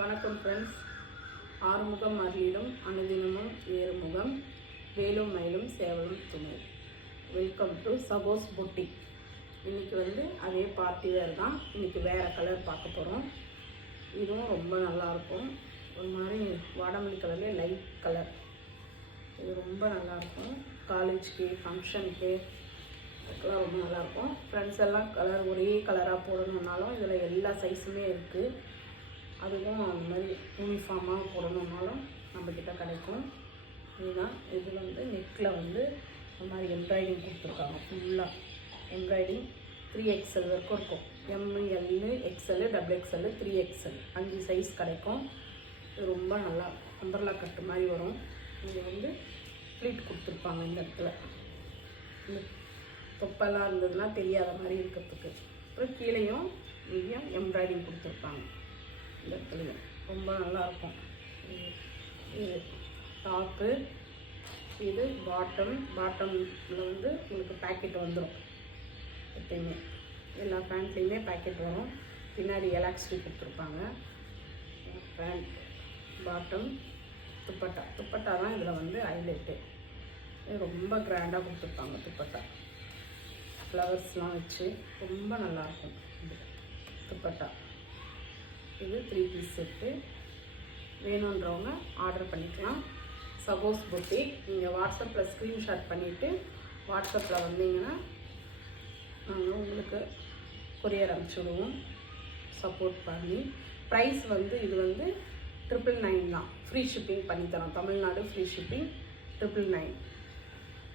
வணக்கம் ஃப்ரெண்ட்ஸ். ஆறுமுகம் அருளிலும் அனுதினமும் ஏறுமுகம் வேலும் மயிலும் சேவலும் துணை. வெல்கம் டு சகோஸ் பொட்டிக். இன்றைக்கி அதே பார்ட்டி வேர் தான். இன்றைக்கி வேறு கலர் பார்க்க போகிறோம். இதுவும் ரொம்ப நல்லாயிருக்கும். ஒரு மாதிரி வாடாமல்லி கலர்லேயே லைட் கலர். இது ரொம்ப நல்லாயிருக்கும். காலேஜ்க்கு ஃபங்க்ஷனுக்கு அதுக்கெலாம் ரொம்ப நல்லாயிருக்கும். ஃப்ரெண்ட்ஸ் எல்லாம் கலர் ஒரே கலராக போடணுன்னாலும் இதில் எல்லா சைஸுமே இருக்குது. அதுவும் அந்த மாதிரி யூனிஃபார்மாக போடணுன்னாலும் நம்மக்கிட்ட கிடைக்கும். இதுதான் இது நெக்கில் இந்த மாதிரி எம்ப்ராய்டிங் கொடுத்துருக்காங்க. ஃபுல்லாக எம்ப்ராய்டிங் 3XL வரைக்கும் இருக்கும். ML, XL, XXL, 3XL 5 size கிடைக்கும். இது ரொம்ப நல்லா அம்பர்லா கட்டு மாதிரி வரும். இங்கே ஃப்ளீட் கொடுத்துருப்பாங்க. இந்த இடத்துல இந்த தொப்பெல்லாம் இருந்ததுன்னா தெரியாத மாதிரி இருக்கிறதுக்கு. அப்புறம் கீழேயும் மீடியம் எம்ப்ராய்டிங் கொடுத்துருப்பாங்க. இந்த இடத்துலையும் ரொம்ப நல்லாயிருக்கும். இது டாப்பு, இது பாட்டமில் உங்களுக்கு பேக்கெட் வந்துடும். எப்பயுமே எல்லா பேண்ட்லேயுமே பேக்கெட் வரும். பின்னாடி எலாஸ்டிக் கொடுத்துருப்பாங்க. பேண்ட், பாட்டம், துப்பட்டா தான் இதில் ஹைலைட்டு. இது ரொம்ப கிராண்டாக கொடுத்துருப்பாங்க. துப்பட்டா ஃப்ளவர்ஸ்லாம் வச்சு ரொம்ப நல்லாயிருக்கும். இது துப்பட்டா. இது 3 பீஸ் செட்டு. வேணுன்றவங்க ஆர்டர் பண்ணிக்கலாம். சகோஸ் பொட்டிக். நீங்கள் வாட்ஸ்அப்பில் ஸ்க்ரீன்ஷாட் பண்ணிவிட்டு வாட்ஸ்அப்பில் வந்தீங்கன்னா நாங்கள் உங்களுக்கு கொரியர் அனுப்பிச்சுடுவோம். சப்போர்ட் பண்ணி ப்ரைஸ் இது 999 தான். ஃப்ரீ ஷிப்பிங் பண்ணித்தரோம். தமிழ்நாடு ஃப்ரீ ஷிப்பிங் 999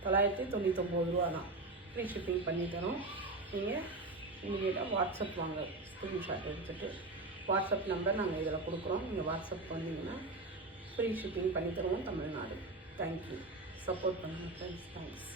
999 ரூபா தான். ஃப்ரீ ஷிப்பிங் பண்ணித்தரோம். நீங்கள் இமீடியட்டாக வாட்ஸ்அப் வாங்க. ஸ்க்ரீன்ஷாட் எடுத்துகிட்டு வாட்ஸ்அப் நம்பர் நாங்கள் இதில் கொடுக்குறோம். நீங்கள் வாட்ஸ்அப் பண்ணிங்கன்னா ஃப்ரீ ஷிப்பிங் பண்ணி தருவோம். தமிழ்நாடு. தேங்க்யூ. சப்போர்ட் பண்ணுங்கள் ஃப்ரெண்ட்ஸ். தேங்க்ஸ்.